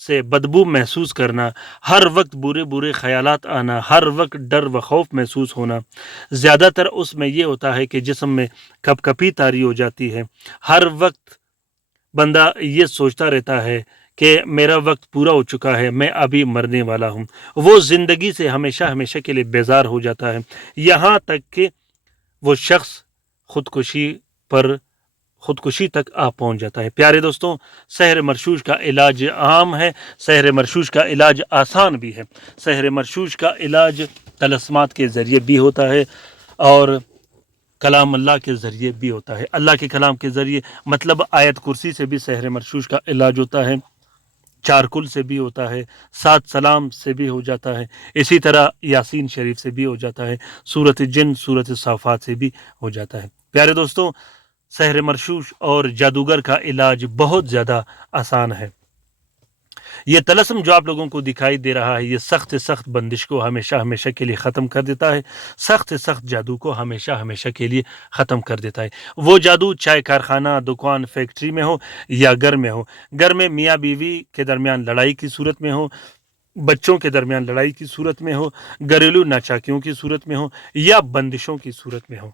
سے بدبو محسوس کرنا، ہر وقت برے برے خیالات آنا، ہر وقت ڈر و خوف محسوس ہونا، زیادہ تر اس میں یہ ہوتا ہے کہ جسم میں کپ کپی طاری ہو جاتی ہے، ہر وقت بندہ یہ سوچتا رہتا ہے کہ میرا وقت پورا ہو چکا ہے، میں ابھی مرنے والا ہوں، وہ زندگی سے ہمیشہ ہمیشہ کے لیے بیزار ہو جاتا ہے، یہاں تک کہ وہ شخص خودکشی تک پہنچ جاتا ہے۔ پیارے دوستوں، سحر مرشوش کا علاج عام ہے، سحر مرشوش کا علاج آسان بھی ہے، سحر مرشوش کا علاج طلسمات کے ذریعے بھی ہوتا ہے اور کلام اللہ کے ذریعے بھی ہوتا ہے۔ اللہ کے کلام کے ذریعے مطلب آیت کرسی سے بھی سحر مرشوش کا علاج ہوتا ہے، چارکل سے بھی ہوتا ہے، 7 سلام سے بھی ہو جاتا ہے، اسی طرح یاسین شریف سے بھی ہو جاتا ہے، سورۃ جن، سورۃ صافات سے بھی ہو جاتا ہے۔ پیارے دوستوں، سحر مرشوش اور جادوگر کا علاج بہت زیادہ آسان ہے۔ یہ طلسم جو آپ لوگوں کو دکھائی دے رہا ہے، یہ سخت سخت بندش کو ہمیشہ ہمیشہ کے لیے ختم کر دیتا ہے، سخت سخت جادو کو ہمیشہ ہمیشہ کے لیے ختم کر دیتا ہے۔ وہ جادو چاہے کارخانہ، دکان، فیکٹری میں ہو یا گھر میں ہو، گھر میں میاں بیوی کے درمیان لڑائی کی صورت میں ہو، بچوں کے درمیان لڑائی کی صورت میں ہو، گھریلو ناچاکیوں کی صورت میں ہو یا بندشوں کی صورت میں ہو،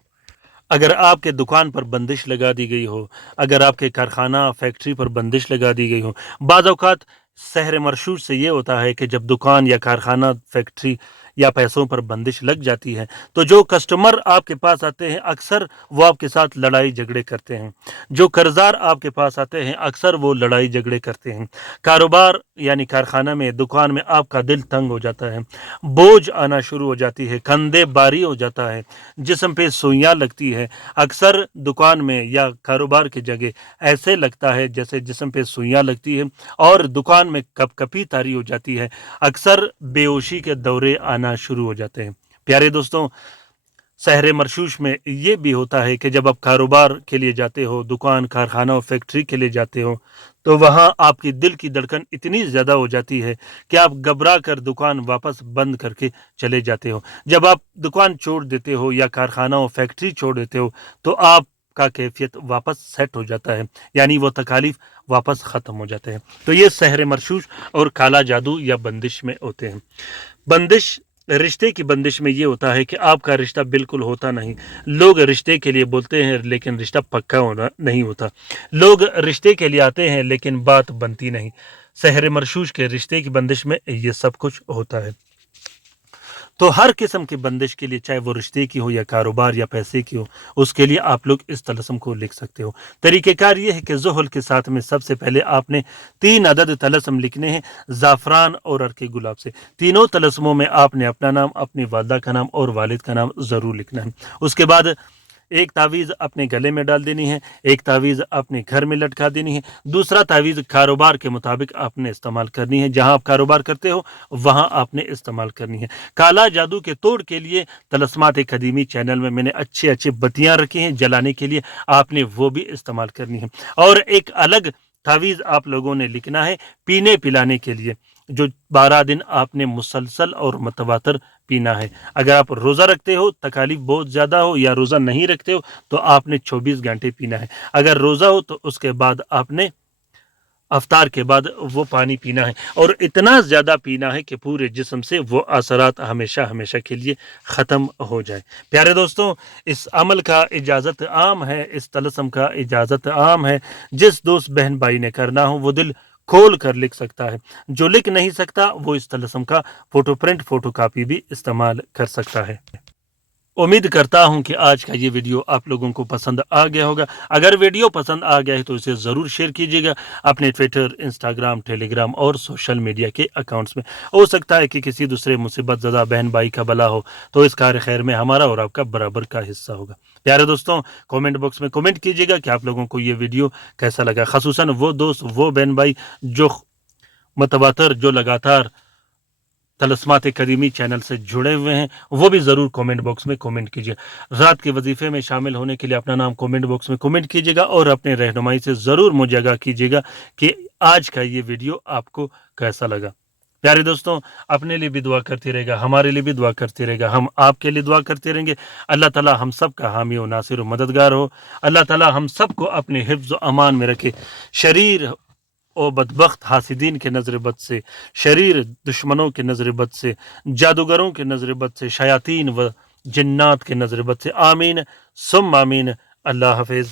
اگر آپ کے دکان پر بندش لگا دی گئی ہو، اگر آپ کے کارخانہ فیکٹری پر بندش لگا دی گئی ہو، بعض اوقات سحر مرشوش سے یہ ہوتا ہے کہ جب دکان یا کارخانہ، فیکٹری یا پیسوں پر بندش لگ جاتی ہے تو جو کسٹمر آپ کے پاس آتے ہیں اکثر وہ آپ کے ساتھ لڑائی جھگڑے کرتے ہیں، جو قرضدار آپ کے پاس آتے ہیں اکثر وہ لڑائی جھگڑے کرتے ہیں، کاروبار یعنی کارخانہ میں، دکان میں آپ کا دل تنگ ہو جاتا ہے، بوجھ آنا شروع ہو جاتی ہے، کندھے بھاری ہو جاتا ہے، جسم پہ سوئیاں لگتی ہے، اکثر دکان میں یا کاروبار کی جگہ ایسے لگتا ہے جیسے جسم پہ سوئیاں لگتی ہے اور دکان میں کپ کپی طاری ہو جاتی ہے، اکثر بے ہوشی کے دورے آنا شروع ہو جاتے ہیں۔ پیارے دوستوں، سحر مرشوش میں یہ بھی ہوتا ہے کہ جب آپ کاروبار کے لیے جاتے ہو، دکان، کارخانہ اور فیکٹری کے لیے جاتے ہو تو وہاں آپ کی دل کی دھڑکن اتنی زیادہ ہو جاتی ہے کہ آپ گھبرا کر دکان واپس بند کر کے چلے جاتے ہو۔ جب آپ دکان چھوڑ دیتے ہو یا کارخانہ اور فیکٹری چھوڑ دیتے ہو تو آپ کا کیفیت واپس سیٹ ہو جاتا ہے، یعنی وہ تکالیف واپس ختم ہو جاتے ہیں۔ تو یہ سحر مرشوش اور کالا جادو یا بندش میں ہوتے ہیں۔ بندش، رشتے کی بندش میں یہ ہوتا ہے کہ آپ کا رشتہ بالکل ہوتا نہیں، لوگ رشتے کے لیے بولتے ہیں لیکن رشتہ پکا ہونا نہیں ہوتا، لوگ رشتے کے لیے آتے ہیں لیکن بات بنتی نہیں۔ سحر مرشوش کے رشتے کی بندش میں یہ سب کچھ ہوتا ہے۔ تو ہر قسم کی بندش کے لیے، چاہے وہ رشتے کی ہو یا کاروبار یا پیسے کی ہو، اس کے لیے آپ لوگ اس طلسم کو لکھ سکتے ہو۔ طریقہ کار یہ ہے کہ زحل کے ساتھ میں سب سے پہلے آپ نے 3 عدد طلسم لکھنے ہیں، زعفران اور عرق گلاب سے۔ تینوں طلسموں میں آپ نے اپنا نام، اپنی والدہ کا نام اور والد کا نام ضرور لکھنا ہے۔ اس کے بعد ایک تعویذ اپنے گلے میں ڈال دینی ہے، ایک تعویذ اپنے گھر میں لٹکا دینی ہے، دوسرا تعویذ کاروبار کے مطابق آپ نے استعمال کرنی ہے، جہاں آپ کاروبار کرتے ہو وہاں آپ نے استعمال کرنی ہے۔ کالا جادو کے توڑ کے لیے طلسمات قدیمی چینل میں نے اچھے بتیاں رکھی ہیں جلانے کے لیے، آپ نے وہ بھی استعمال کرنی ہے۔ اور ایک الگ تعویذ آپ لوگوں نے لکھنا ہے پینے پلانے کے لیے، جو 12 دن آپ نے مسلسل اور متواتر پینا ہے۔ اگر آپ روزہ رکھتے ہو، تکالیف بہت زیادہ ہو، یا روزہ نہیں رکھتے ہو تو آپ نے 24 گھنٹے پینا ہے۔ اگر روزہ ہو تو اس کے بعد آپ نے افطار کے بعد وہ پانی پینا ہے، اور اتنا زیادہ پینا ہے کہ پورے جسم سے وہ اثرات ہمیشہ ہمیشہ کے لیے ختم ہو جائے۔ پیارے دوستوں، اس عمل کا اجازت عام ہے، اس طلسم کا اجازت عام ہے۔ جس دوست بہن بھائی نے کرنا ہو وہ دل کھول کر لکھ سکتا ہے، جو لکھ نہیں سکتا وہ اس طلسم کا فوٹو پرنٹ، فوٹو کاپی بھی استعمال کر سکتا ہے۔ امید کرتا ہوں کہ آج کا یہ ویڈیو آپ لوگوں کو پسند آ گیا ہوگا۔ اگر ویڈیو پسند آ گیا ہے تو اسے ضرور شیئر کیجیے گا اپنے ٹویٹر، انسٹاگرام، ٹیلی گرام اور سوشل میڈیا کے اکاؤنٹس میں۔ ہو سکتا ہے کہ کسی دوسرے مصیبت زدہ بہن بھائی کا بھلا ہو تو اس کار خیر میں ہمارا اور آپ کا برابر کا حصہ ہوگا۔ پیارے دوستوں، کامنٹ باکس میں کامنٹ کیجیے گا کہ آپ لوگوں کو یہ ویڈیو کیسا لگا، خصوصاً وہ دوست، وہ بہن بھائی جو متواتر، جو لگاتار طلسمات قدیمی چینل سے جڑے ہوئے ہیں، وہ بھی ضرور کامنٹ باکس میں کامنٹ کیجیے۔ رات کے وظیفے میں شامل ہونے کے لیے اپنا نام کامنٹ باکس میں کامنٹ کیجیے گا اور اپنے رہنمائی سے ضرور مجھے آگاہ کیجیے گا کہ آج کا یہ ویڈیو آپ کو کیسا لگا۔ پیارے دوستوں، اپنے لیے بھی دعا کرتے رہے گا، ہمارے لیے بھی دعا کرتے رہے گا، ہم آپ کے لیے دعا کرتے رہیں گے۔ اللہ تعالی ہم سب کا حامی و ناصر و مددگار ہو۔ اللہ تعالی ہم سب کو اپنے حفظ و امان میں رکھے، شریر او بدبخت حاسدین کے نظر بد سے، شریر دشمنوں کے نظر بد سے، جادوگروں کے نظر بد سے، شیاطین و جنات کے نظر بد سے، آمین ثم آمین۔ اللہ حافظ۔